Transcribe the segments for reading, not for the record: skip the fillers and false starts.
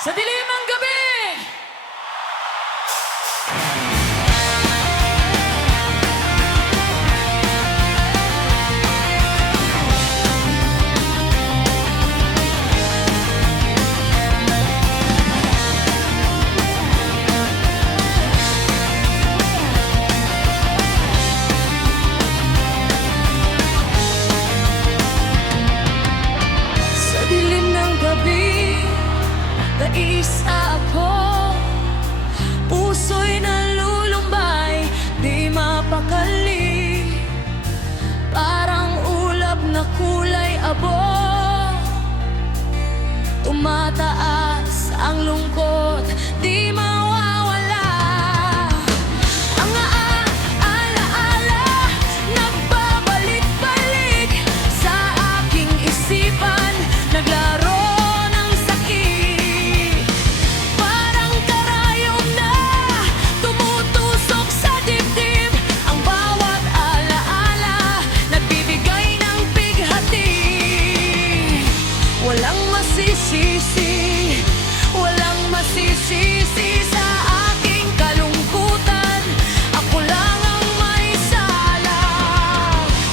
Sa dilim ng gabi! Sa dilim ng gabi, isa ako, puso'y nalulumbay, di mapakali. Parang ulap na kulay abo, tumataas ang lungkot, di mawawala. Ang alaala, nagbabalik-balik sa aking isipan, naglaro ng sakit. Parang karayom na tumutusok sa dibdib, ang bawat alaala nagbibigay ng bighati. Walang masisisi, walang masisisi sa aking kalungkutan. Ako lang ang may sala.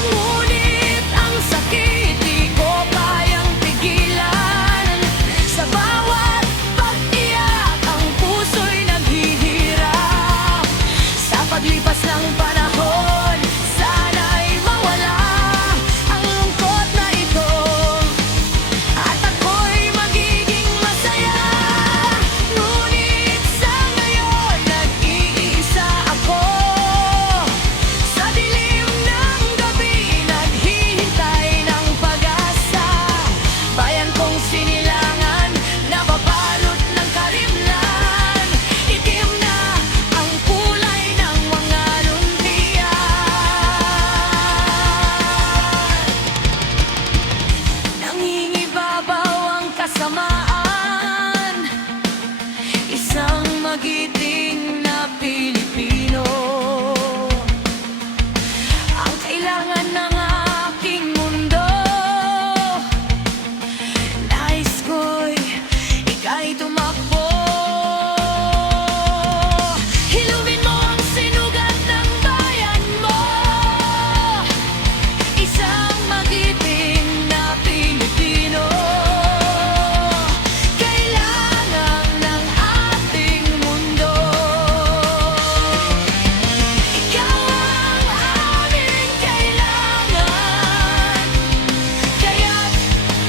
Ngunit ang sakit di ko kayang pigilan. Sa bawat pag-iyak ang puso'y naghihirap. Sa paglipas ng panahon, sana'y mawala ang lungkot na ito, at ako'y magiging masaya. Ngunit sa ngayon, nag-iisa ako. Sa dilim ng gabi, naghihintay ng pag-asa. Bayan kong sinilangan, nababalot ng karimlan. Itim na ang kulay ng mga luntian. Nangingibabaw ang kasamaan, isang magiting na Pilipino ang kailangan ng aking mundo. Nais ko'y ika'y tumakbo. Hilumin mo ang sinugat ng bayan mo, isang magiting na Pilipino. Kailangan ng ating mundo. Ikaw ang aming kailangan, kaya't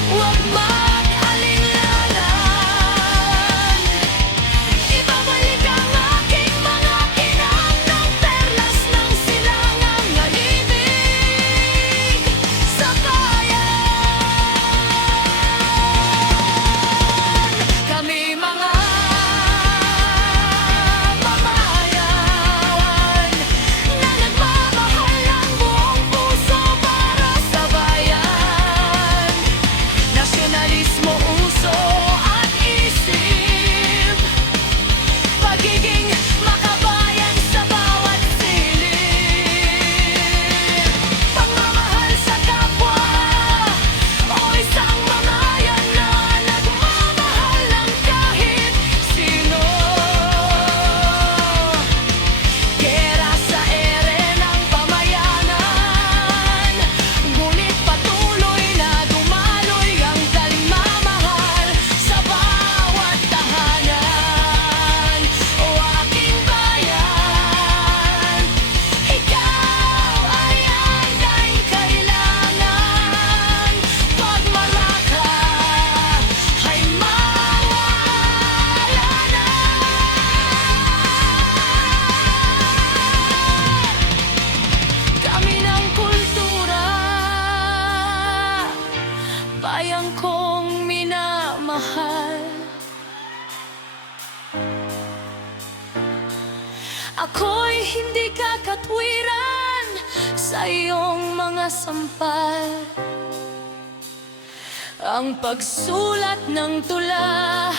huwag mag-alinlangan. Ibabalik ang aking mga kinang ng perlas ng silangang alibig sa bayan. Kami mga mamayan na nagmamahal ng buong puso para sa bayan. Nasyonalismo, uso at isip, pagiging makabayan sa bawat silid. Pagmamahal sa kapwa, o isang mamayan na nagmamahal ng kahit sino. Gera sa ere ng pamayanan, ngunit patuloy na dumaloy ang kalimamahal sa bawat tahanan. O aking bayan, ikaw ay aking kailangan. Pag malaka ay mawala na. Kami ng kultura, bayan kong minamahal. Ako'y hindi kakatwiran sa iyong mga sampal. Ang pagsulat ng tula